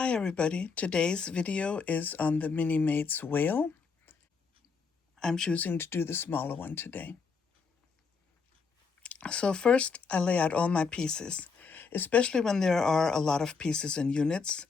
Hi everybody, today's video is on the Mini Mates whale. I'm choosing to do the smaller one today. So first I lay out all my pieces, especially when there are a lot of pieces and units,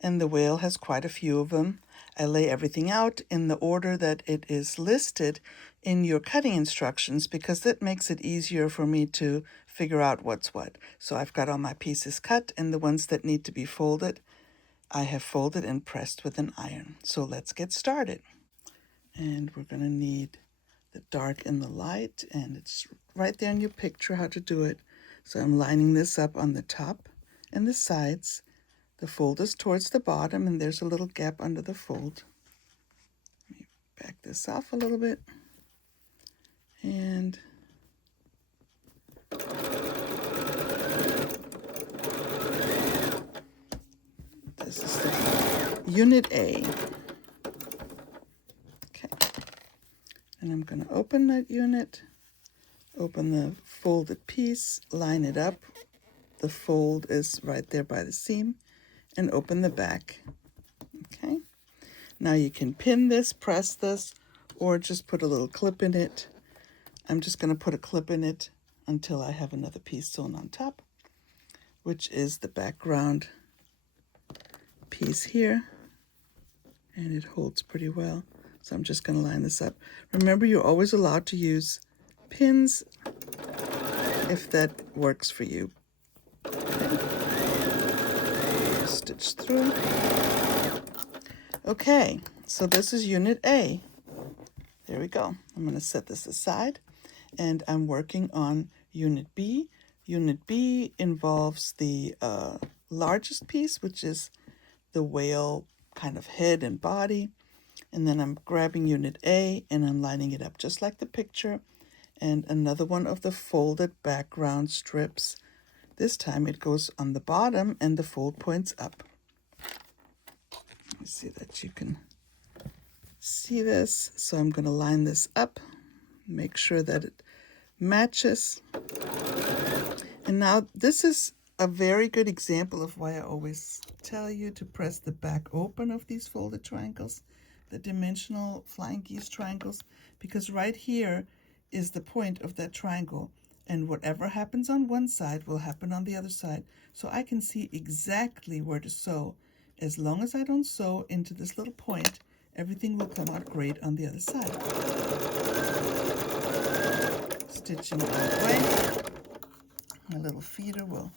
and the whale has quite a few of them. I lay everything out in the order that it is listed in your cutting instructions because that makes it easier for me to figure out what's what. So I've got all my pieces cut, and the ones that need to be folded I have folded and pressed with an iron. So let's get started. And we're going to need the dark and the light, and it's right there in your picture how to do it. So I'm lining this up on the top and the sides. The fold is towards the bottom, and there's a little gap under the fold. Let me back this off a little bit. And this is the Unit A. Okay. And I'm going to open that unit, open the folded piece, line it up. The fold is right there by the seam, and open the back. Okay. Now you can pin this, press this, or just put a little clip in it. I'm just going to put a clip in it until I have another piece sewn on top, which is the background piece here, and it holds pretty well. So I'm just going to line this up. Remember, you're always allowed to use pins if that works for you. Okay. Stitch through. Okay, so this is Unit A. There we go. I'm going to set this aside, and I'm working on Unit B. Unit B involves the largest piece, which is the whale kind of head and body. And then I'm grabbing Unit A, and I'm lining it up just like the picture. And another one of the folded background strips. This time it goes on the bottom, and the fold points up. Let me see that you can see this. So I'm going to line this up, make sure that it matches. And now this is a very good example of why I always tell you to press the back open of these folded triangles, the dimensional flying geese triangles, because right here is the point of that triangle, and whatever happens on one side will happen on the other side. So I can see exactly where to sew. As long as I don't sew into this little point, everything will come out great on the other side. Stitching all the way. My little feeder will.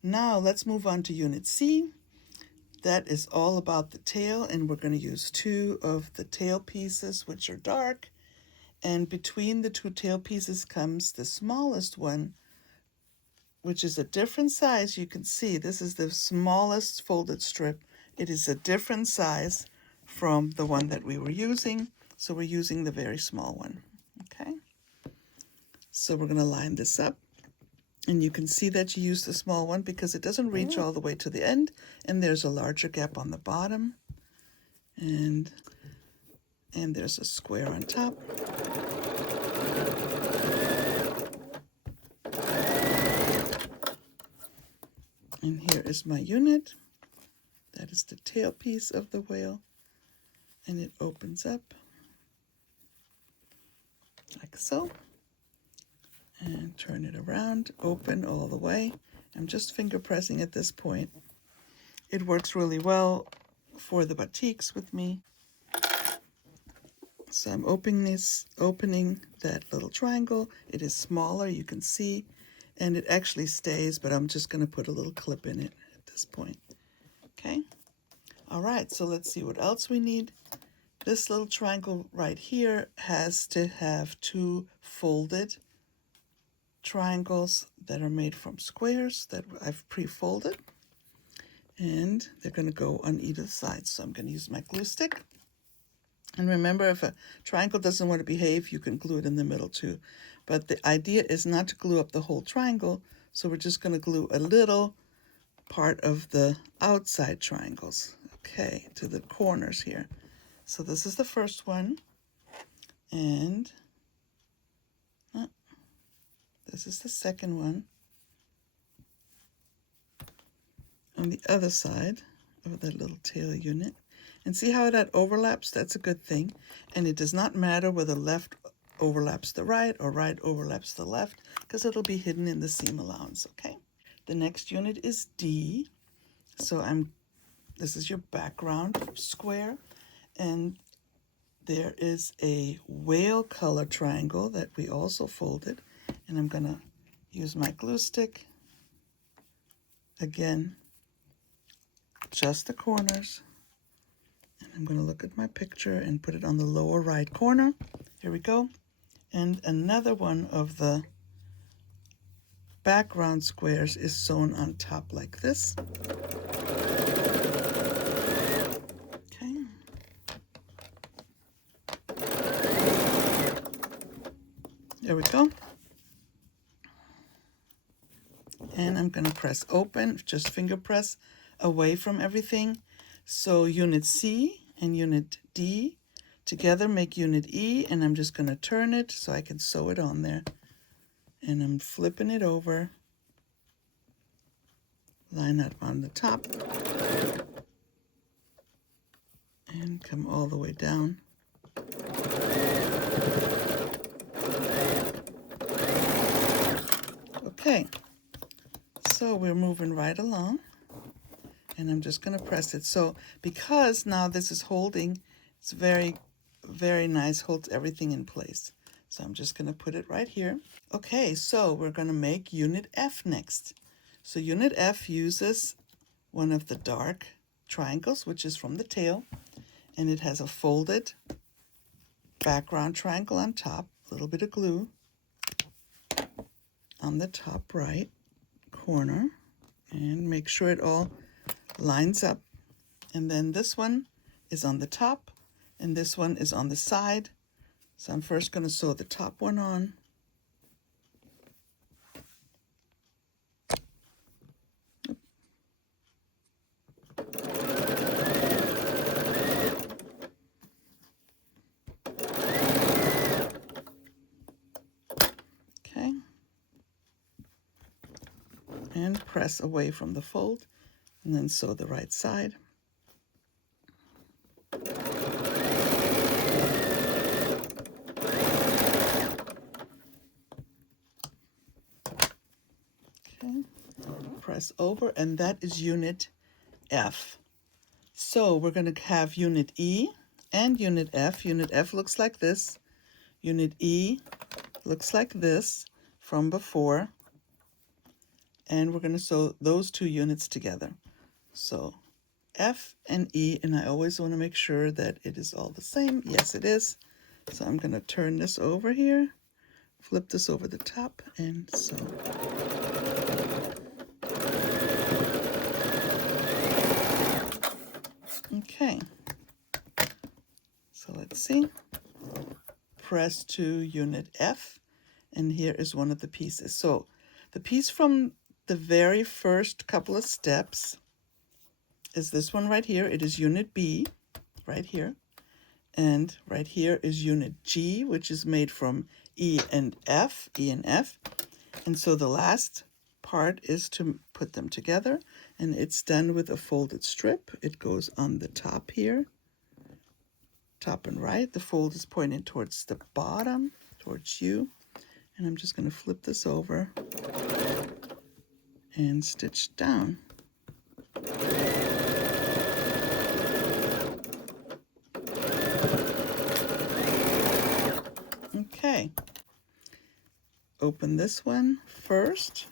Now let's move on to Unit C. That is all about the tail, and we're going to use two of the tail pieces, which are dark. And between the two tail pieces comes the smallest one, which is a different size. You can see this is the smallest folded strip. It is a different size from the one that we were using, so we're using the very small one. Okay, so we're going to line this up, and you can see that you use the small one because it doesn't reach all the way to the end, and there's a larger gap on the bottom, and there's a square on top. And here is my unit. That is the tail piece of the whale, and it opens up like so, and turn it around, open all the way. I'm just finger pressing at this point. It works really well for the batiks with me. So I'm opening that little triangle. It is smaller, you can see, and it actually stays, but I'm just going to put a little clip in it at this point. Okay. All right, so let's see what else we need. This little triangle right here has to have two folded triangles that are made from squares that I've pre-folded, and they're going to go on either side. So I'm going to use my glue stick. And remember, if a triangle doesn't want to behave, you can glue it in the middle too. But the idea is not to glue up the whole triangle, so we're just going to glue a little part of the outside triangles, okay, to the corners here. So this is the first one, and this is the second one. on the other side of that little tail unit. And see how that overlaps? That's a good thing. And it does not matter whether left overlaps the right or right overlaps the left, because it'll be hidden in the seam allowance, okay? The next unit is D. So this is your background square, and there is a whale color triangle that we also folded, and I'm gonna use my glue stick. Again, just the corners. And I'm gonna look at my picture and put it on the lower right corner. Here we go. And another one of the background squares is sewn on top like this. Okay. There we go. And I'm going to press open, just finger press away from everything. So unit C and unit D together make unit E, and I'm just going to turn it so I can sew it on there. And I'm flipping it over, line up on the top, and come all the way down. Okay, so we're moving right along, and I'm just going to press it. So because now this is holding, it's very, very nice, holds everything in place. So I'm just going to put it right here. Okay, so we're going to make unit F next. So unit F uses one of the dark triangles, which is from the tail, and it has a folded background triangle on top, a little bit of glue on the top right corner, and make sure it all lines up. And then this one is on the top, and this one is on the side. So I'm first going to sew the top one on. Okay. And press away from the fold, and then sew the right side. Okay. Press over, and that is unit F. So we're going to have unit E and unit F. Unit F looks like this. Unit E looks like this from before. And we're going to sew those two units together. So F and E, and I always want to make sure that it is all the same. Yes, it is. So I'm going to turn this over here, flip this over the top, and sew. Okay. So let's see. Press to unit F, and here is one of the pieces. So the piece from the very first couple of steps is this one right here. It is unit B right here. And right here is unit G, which is made from E and F. And so the last part is to put them together, and it's done with a folded strip. It goes on the top here, top and right. The fold is pointing towards the bottom, towards you. And I'm just going to flip this over and stitch down. Okay. Open this one first,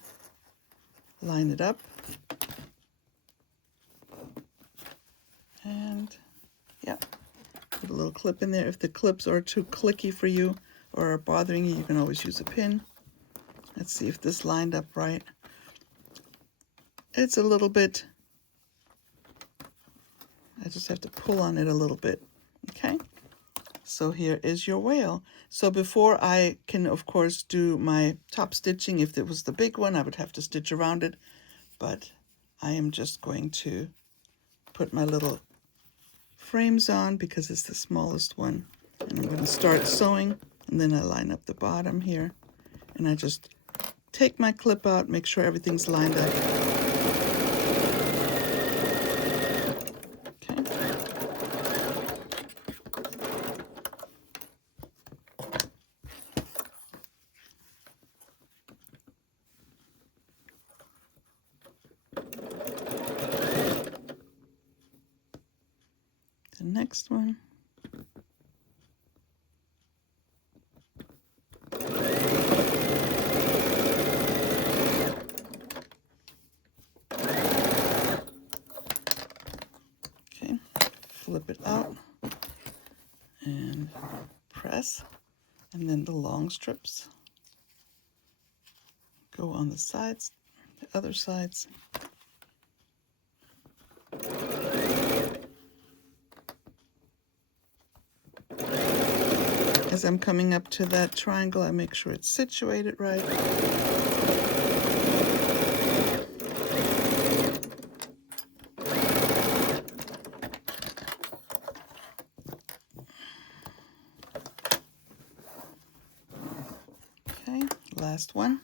line it up, and yeah, put a little clip in there. If the clips are too clicky for you or are bothering you, you can always use a pin. Let's see if this lined up right. It's a little bit, I just have to pull on it a little bit, okay? So here is your whale. So before I can, of course, do my top stitching, if it was the big one, I would have to stitch around it. But I am just going to put my little frames on because it's the smallest one. And I'm going to start sewing, and then I line up the bottom here. And I just take my clip out, make sure everything's lined up. next one. Okay, flip it out and press, and then the long strips go on the sides, the other sides. As I'm coming up to that triangle, I make sure it's situated right. Okay, last one.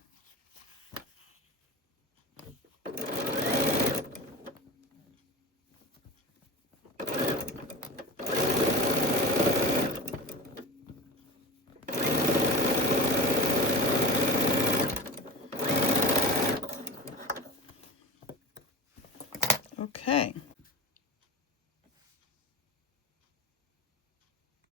Okay,